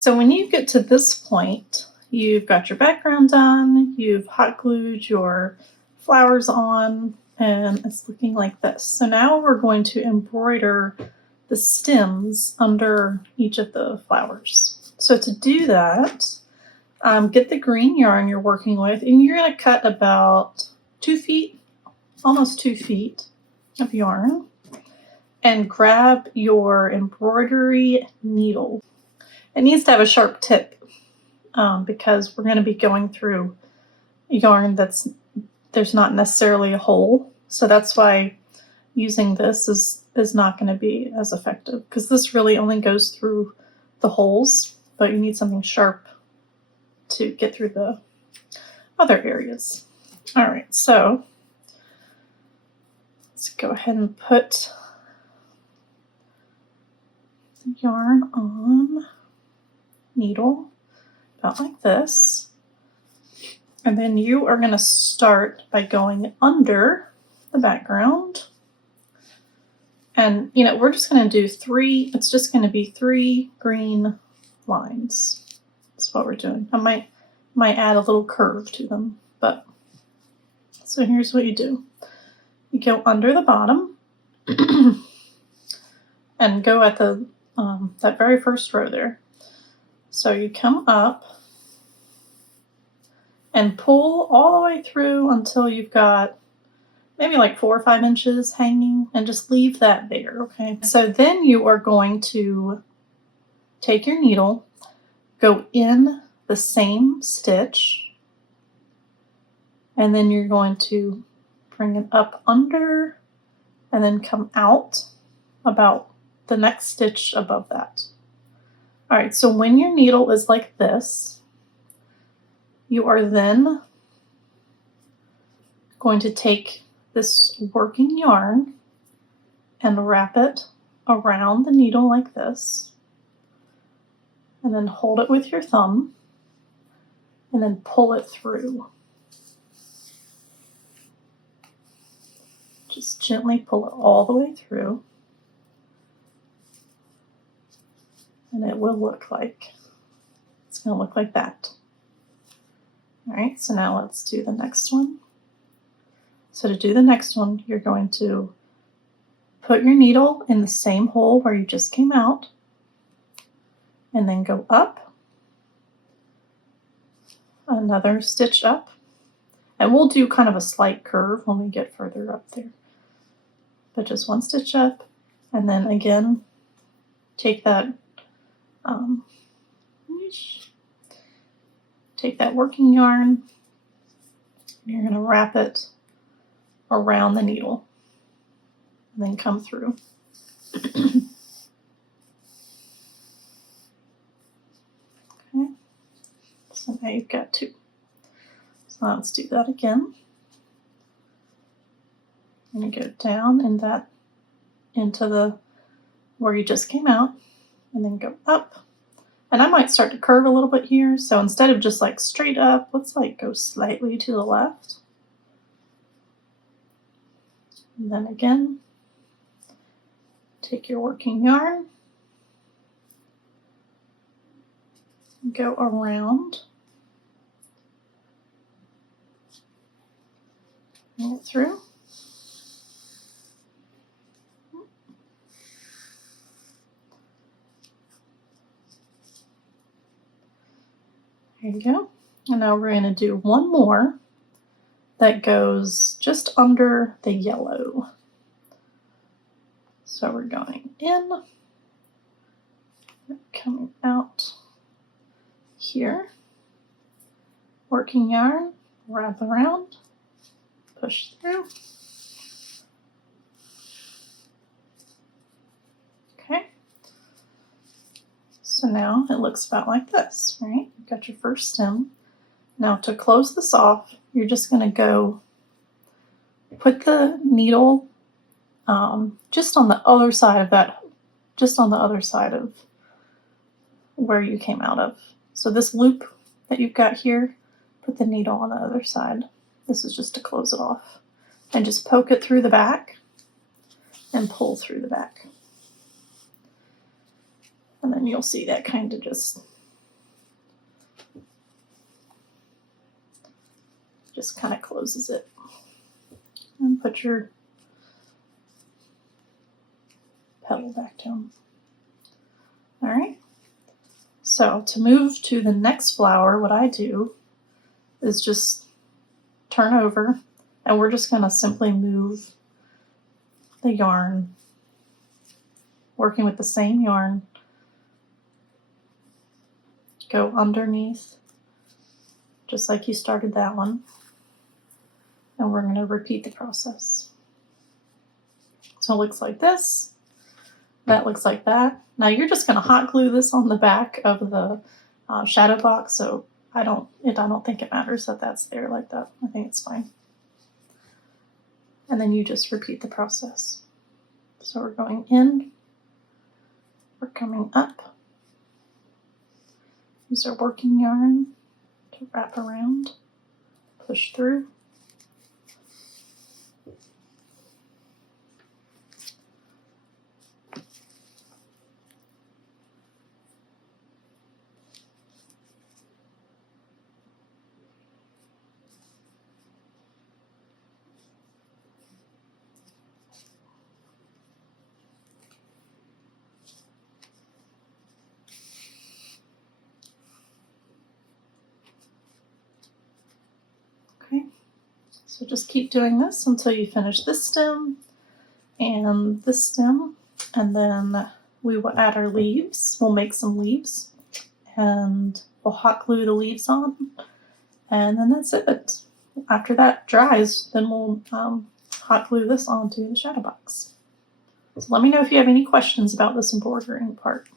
So when you get to this point, you've got your background done, you've hot glued your flowers on, and it's looking like this. So now we're going to embroider the stems under each of the flowers. So to do that, get the green yarn you're working with, and you're going to cut about 2 feet, almost 2 feet of yarn, and grab your embroidery needle. It needs to have a sharp tip because we're going to be going through yarn there's not necessarily a hole. So that's why using this is not going to be as effective, because this really only goes through the holes, but you need something sharp to get through the other areas. All right, so let's go ahead and put the yarn on needle about like this, and then you are going to start by going under the background, and we're just going to do 3. It's just going to be 3 green lines. That's what we're doing. I might add a little curve to them, but so here's what you do. You go under the bottom and go at the that very first row there. So you come up and pull all the way through until you've got maybe like 4 or 5 inches hanging, and just leave that there, okay? So then you are going to take your needle, go in the same stitch, and then you're going to bring it up under and then come out about the next stitch above that. All right, so when your needle is like this, you are then going to take this working yarn and wrap it around the needle like this, and then hold it with your thumb and then pull it through. Just gently pull it all the way through, and it will look like, it's going to look like that. All right, so now let's do the next one. So to do the next one, you're going to put your needle in the same hole where you just came out, and then go up, another stitch up, and we'll do kind of a slight curve when we get further up there. But just 1 stitch up, and then again, take that working yarn, you're going to wrap it around the needle and then come through. Okay, so now you've got 2. So now let's do that again. I'm going to go down into where you just came out, and then go up. And I might start to curve a little bit here. So instead of just like straight up, let's like go slightly to the left. And then again, take your working yarn, go around, bring it through. There you go. And now we're going to do one more that goes just under the yellow. So we're going in, coming out here, working yarn, wrap around, push through. Okay. So now it looks about like this, right? You've got your first stem. Now to close this off, you're just going to go put the needle just on the other side of that, just on the other side of where you came out of. So this loop that you've got here, put the needle on the other side. This is just to close it off. And just poke it through the back and pull through the back. And then you'll see that kind of just just kind of closes it. And put your petal back down. All right. So to move to the next flower, what I do is just turn over, and we're just going to simply move the yarn, working with the same yarn. Go underneath, just like you started that one. And we're going to repeat the process. So it looks like this. That looks like that. Now you're just going to hot glue this on the back of the shadow box. So I don't think it matters that that's there like that. I think it's fine. And then you just repeat the process. So we're going in. We're coming up. Use our working yarn to wrap around, push through. Okay, so just keep doing this until you finish this stem and this stem, and then we will add our leaves. We'll make some leaves and we'll hot glue the leaves on, and then that's it. After that dries, then we'll hot glue this onto the shadow box. So let me know if you have any questions about this embroidering part.